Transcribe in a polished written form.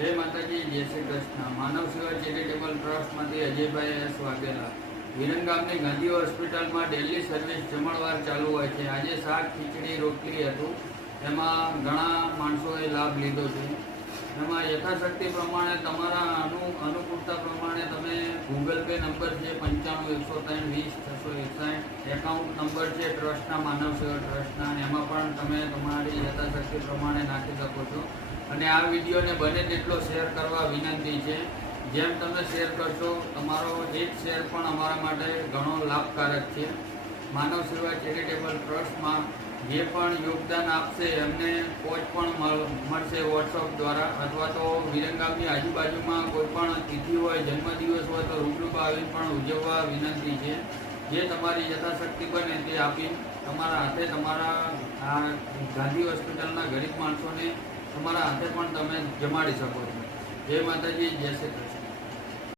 જય માતાજી, જય શ્રી કૃષ્ણ। માનવ સેવા ચેરિટેબલ ટ્રસ્ટમાંથી અજયભાઈ એસ વાઘેલા। વિરંગામની ગાંધી હોસ્પિટલમાં ડેલી સર્વિસ જમણવાર ચાલુ હોય છે। આજે શાક, ખીચડી, રોટલી હતું। એમાં ઘણા માણસોએ લાભ લીધો છે। એમાં યથાશક્તિ પ્રમાણે તમારા અનુકૂળતા પ્રમાણે તમે ગૂગલ પે નંબર છે 95 103 20 661, એકાઉન્ટ નંબર છે ટ્રસ્ટના, માનવ સેવા ટ્રસ્ટના, એમાં પણ તમે તમારી યથાશક્તિ પ્રમાણે નાખી શકો છો। અને આ વિડીયોને બને તેટલો શેર કરવા વિનંતી છે। જેમ તમે શેર કરશો, તમારો એક શેર પણ અમારા માટે ઘણો લાભકારક છે। માનવ સેવા ચેરિટેબલ ટ્રસ્ટમાં જે પણ યોગદાન આપશે એમને કોચ પણ મળશે વોટ્સઅપ દ્વારા, અથવા તો વિરંગામની આજુબાજુમાં કોઈ પણ તિથિ હોય, જન્મદિવસ હોય તો રૂબરૂ આવીને પણ ઉજવવા વિનંતી છે। જે તમારી યથાશક્તિ બને તે આપી તમારા હાથે તમારા આ ગાંધી હોસ્પિટલના ગરીબ માણસોને તમારા હાથે પણ તમે જમાડી શકો છો। જય માતાજી, જય શ્રી કૃષ્ણ।